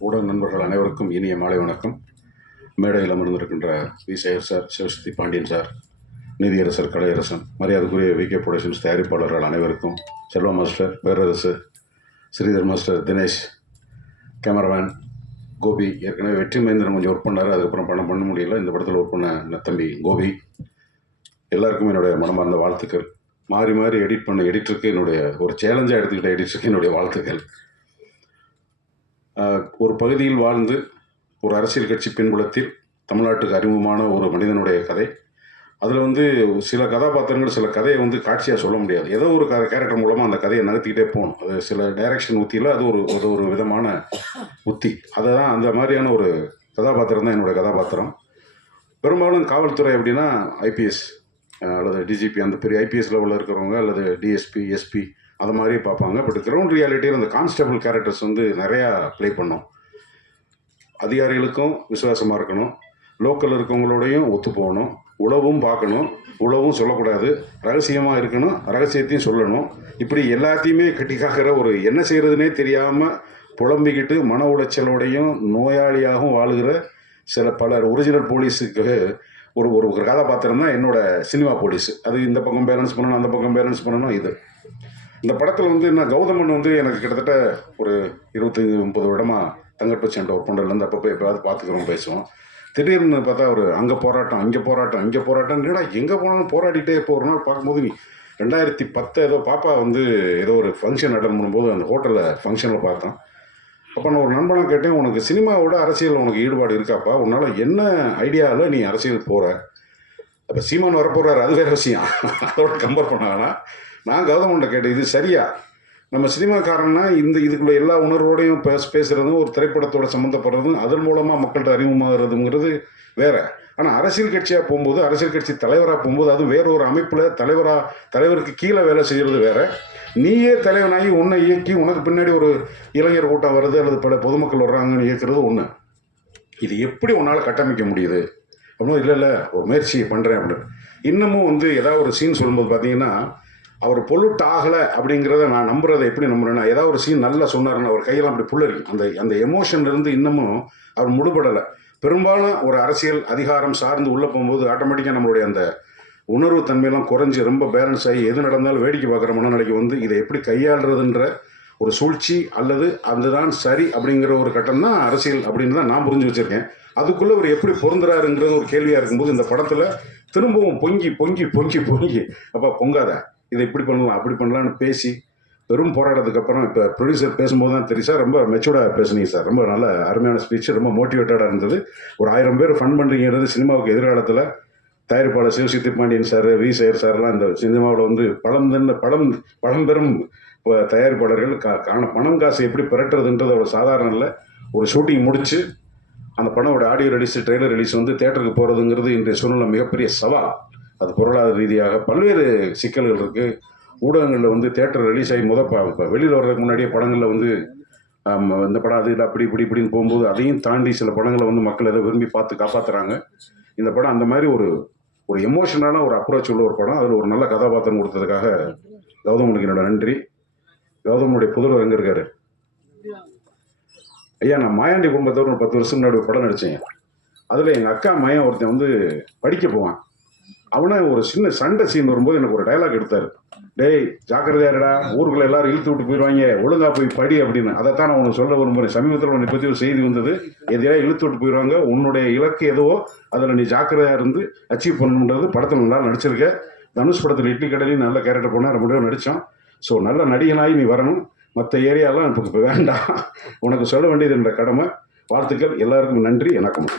ஊடக நண்பர்கள் அனைவருக்கும் இனிய மாலை வணக்கம். மேடையில் அமர்ந்திருக்கின்ற V. Sekar sir Sivasakthi Pandian sir நீதியரசர் கலையரசன் மரியாதைக்குரிய வி. கே. புரொடக்ஷன்ஸ் தயாரிப்பாளர்கள் அனைவருக்கும் Selva master Perarasu Sridhar master Dinesh cameraman Gopi ஏற்கனவே வெற்றி மகேந்திரன் கொஞ்சம் ஒர்க் பண்ணார் அதுக்கப்புறம் பணம் பண்ண முடியல. இந்த படத்தில் ஒர்க் பண்ண தம்பி கோபி. எல்லாருக்கும் என்னுடைய மனமார்ந்த வாழ்த்துக்கள். மாறி மாறி எடிட் பண்ண எடிட்டருக்கு என்னுடைய ஒரு சேலஞ்சாக எடுத்துக்கிட்ட எடிட்டருக்கு என்னுடைய வாழ்த்துக்கள். ஒரு பகுதியில் வாழ்ந்து ஒரு அரசியல் கட்சி பின்புலத்தில் தமிழ்நாட்டுக்கு அறிமுகமான ஒரு மனிதனுடைய கதை. அதில் வந்து சில கதாபாத்திரங்கள் சில கதையை வந்து காட்சியாக சொல்ல முடியாது. ஏதோ ஒரு கேரக்டர் மூலமாக அந்த கதையை நகர்த்திக்கிட்டே போகணும். அது சில டைரக்ஷன் உத்தியில் அது ஒரு அது ஒரு விதமான உத்தி. அதை தான் அந்த மாதிரியான ஒரு கதாபாத்திரம் தான் என்னோட கதாபாத்திரம். பெரும்பாலும் காவல்துறை அப்படின்னா ஐபிஎஸ் அல்லது டிஜிபி அந்த பெரிய ஐபிஎஸ் லெவலில் இருக்கிறவங்க அல்லது டிஎஸ்பி எஸ்பி அது மாதிரி பார்ப்பாங்க. பட் கிரவுண்ட் ரியாலிட்டியில் அந்த கான்ஸ்டபிள் கேரக்டர்ஸ் வந்து நிறையா ப்ளே பண்ணோம். அதிகாரிகளுக்கும் விசுவாசமாக இருக்கணும். லோக்கல் இருக்கவங்களோடையும் ஒத்து போகணும். உழவும் பார்க்கணும். உழவும் சொல்லக்கூடாது. ரகசியமாக இருக்கணும். ரகசியத்தையும் சொல்லணும். இப்படி எல்லாத்தையுமே கட்டிக்காகிற ஒரு என்ன செய்கிறதுனே தெரியாமல் புலம்பிக்கிட்டு மன உளைச்சலோடையும் நோயாளியாகவும் வாழுகிற சில பலர். ஒரிஜினல் போலீஸுக்கு ஒரு ஒரு ஒரு கதாபாத்திரம் தான் என்னோட சினிமா போலீஸ் அது இந்த பக்கம் பேலன்ஸ் பண்ணணும் அந்த பக்கம் பேலன்ஸ் பண்ணணும் இது. இந்த படத்தில் வந்து என்ன கௌதமன் வந்து எனக்கு கிட்டத்தட்ட ஒரு இருபத்தஞ்சி முப்பது வருடமா தங்கட்டு சண்டை ஒர்க் பண்ணுறதுலேருந்து அப்பப்போ எப்போயாவது பார்த்துக்கிறோம் பேசுவோம். திடீர்னு பார்த்தா ஒரு அங்கே போராட்டம் அங்கே போராட்டம் இங்கே போராட்டம் என்னடா எங்கே போனாலும் போராடிட்டே இப்போ ஒரு நாள் பார்க்கும்போது நீ ரெண்டாயிரத்தி பத்து ஏதோ பாப்பா வந்து ஏதோ ஒரு ஃபங்க்ஷன் அட்டன் பண்ணும்போது அந்த ஹோட்டலில் ஃபங்க்ஷனில் பார்த்தோம் அப்போ நான் ஒரு நண்பனை கேட்டேன் உனக்கு சினிமாவோட அரசியல் உனக்கு ஈடுபாடு இருக்காப்பா? உன்னால் என்ன ஐடியாவில் நீ அரசியல் போகிற அப்போ சீமான் வரப்போகிறாரு அது வேறு விஷயம் அதோட கம்பேர் பண்ணாங்கன்னா நான் கௌதமண்ட கேட்டேன் இது சரியா? நம்ம சினிமாக்காரன்னா இந்த இதுக்குள்ள எல்லா உணர்வோடையும் பேச பேசுகிறதும் ஒரு திரைப்படத்தோட சம்மந்தப்படுறதும் அதன் மூலமாக மக்கள்கிட்ட அறிமுகமாகிறதுங்கிறது வேற. ஆனால் அரசியல் கட்சியாக போகும்போது அரசியல் கட்சி தலைவராக போகும்போது அது வேற ஒரு அமைப்பில் தலைவராக தலைவருக்கு கீழே வேலை செய்கிறது வேற. நீயே தலைவனாகி உன்னை இயக்கி உனக்கு பின்னாடி ஒரு இளைஞர் கூட்டம் வருது அல்லது பல பொதுமக்கள் வர்றாங்கன்னு இயக்கிறது ஒன்று இது எப்படி உன்னால் கட்டமைக்க முடியுது? அப்படின்னு இல்லை இல்லை ஒரு முயற்சி பண்ணுறேன் அப்படின்னு. இன்னமும் வந்து ஏதாவது ஒரு சீன் சொல்லும்போது பார்த்தீங்கன்னா அவர் பொல்யூட் ஆகலை அப்படிங்கிறத நான் நம்புறதை எப்படி நம்புறேன்னா ஏதாவது ஒரு சீன் நல்லா சொன்னார்னா அவர் கையெல்லாம் அப்படி புல்லரிக்கும் அந்த அந்த எமோஷன்லேருந்து இன்னமும் அவர் முடுபடலை. பெரும்பாலும் ஒரு அரசியல் அதிகாரம் சார்ந்து உள்ளே போகும்போது ஆட்டோமேட்டிக்காக நம்மளுடைய அந்த உணர்வு தன்மையெல்லாம் குறைஞ்சி ரொம்ப பேலன்ஸ் ஆகி எது நடந்தாலும் வேடிக்கை பார்க்குற மனநிலைக்கு வந்து இதை எப்படி கையாளுறதுன்ற ஒரு சூழ்ச்சி அல்லது அதுதான் சரி அப்படிங்கிற ஒரு கட்டம் தான் அரசியல் அப்படின்னு தான் நான் புரிஞ்சு வச்சுருக்கேன். அதுக்குள்ளே அவர் எப்படி பொருந்துறாருங்கிறது ஒரு கேள்வியாக இருக்கும்போது இந்த படத்தில் திரும்பவும் பொங்கி பொங்கி பொங்கி பொங்கி. அப்பா பொங்காத. இதை இப்படி பண்ணலாம் அப்படி பண்ணலாம்னு பேசி பெரும் போராட்டத்துக்கு அப்புறம் இப்போ ப்ரொடியூசர் பேசும்போது தான் தெரியும். சார் ரொம்ப மெச்சூர்டாக பேசுனீங்க சார். ரொம்ப நல்ல அருமையான ஸ்பீச் ரொம்ப மோட்டிவேட்டடாக இருந்தது. ஒரு ஆயிரம் பேர் ஃபன் பண்ணுறீங்கிறது சினிமாவுக்கு எதிர்காலத்தில் தயாரிப்பாளர் சிவசித்தி பாண்டியன் சார் வி. சேர் சார்லாம் இந்த சினிமாவில் வந்து பழம் தந்த பழம் பழம்பெரும் இப்போ தயாரிப்பாளர்கள் கா காண பணம் காசு எப்படி பிறட்டுறதுன்றது ஒரு சாதாரண இல்லை. ஒரு ஷூட்டிங் முடித்து அந்த படம் ஆடியோ ரிலீஸ் ட்ரெய்லர் ரிலீஸ் வந்து தேட்டருக்கு போகிறதுங்கிறது இன்றைய சூழ்நிலை மிகப்பெரிய சவால். அது பொருளாதார ரீதியாக பல்வேறு சிக்கல்கள் இருக்குது ஊடகங்களில் வந்து தேட்டர் ரிலீஸ் ஆகி முத இப்போ வெளியில் வர்றதுக்கு முன்னாடியே படங்களில் வந்து இந்த படம் அது இல்லை அப்படி இப்படி இப்படின்னு போகும்போது அதையும் தாண்டி சில படங்களை வந்து மக்கள் எதை விரும்பி பார்த்து காப்பாற்றுறாங்க இந்த படம் அந்த மாதிரி ஒரு ஒரு எமோஷனலான ஒரு அப்ரோச் உள்ள ஒரு படம். அதில் ஒரு நல்ல கதாபாத்திரம் கொடுத்ததுக்காக கௌதமனுக்கு என்னோட நன்றி. கௌதமனுடைய புதல்வர் எங்க இருக்காரு? ஐயா நான் மாயாண்டி குடும்பத்தோட ஒரு பத்து வருஷம் முன்னாடி ஒரு படம் நடித்தேன் அதில் எங்கள் அக்கா மையன் ஒருத்தன் வந்து படிக்க போவான். அவனை ஒரு சின்ன சண்டை சீன் வரும்போது எனக்கு ஒரு டயலாக் எடுத்தார். டேய் ஜாக்கிரதையா இருடா. ஊருக்குள்ள எல்லாரும் இழுத்து விட்டு போயிடுவாங்க ஒழுங்கா போய் படி அப்படின்னு. அதைத்தான் நான் உனக்கு சொல்ல விரும்புகிறேன் சமீபத்தில் உன்னை பற்றி ஒரு செய்தி வந்தது. எதிராக இழுத்து விட்டு போயிடுவாங்க உன்னுடைய இலக்கு எதுவோ அதில் நீ ஜாக்கிரதையா இருந்து அச்சீவ் பண்ணணுன்றது படத்தில் நல்லா நடிச்சிருக்க. தனுஷ் படத்தில் இட்லி கடலையும் நல்ல கேரக்டர் போனால் ரொம்ப தடவை நடித்தோம் ஸோ நல்ல நடிகனாகி நீ வரணும். மற்ற ஏரியாலாம் இப்போ வேண்டாம். உனக்கு சொல்ல வேண்டியது என்ற கடமை. வாழ்த்துக்கள். எல்லாருக்கும் நன்றி. வணக்கம்.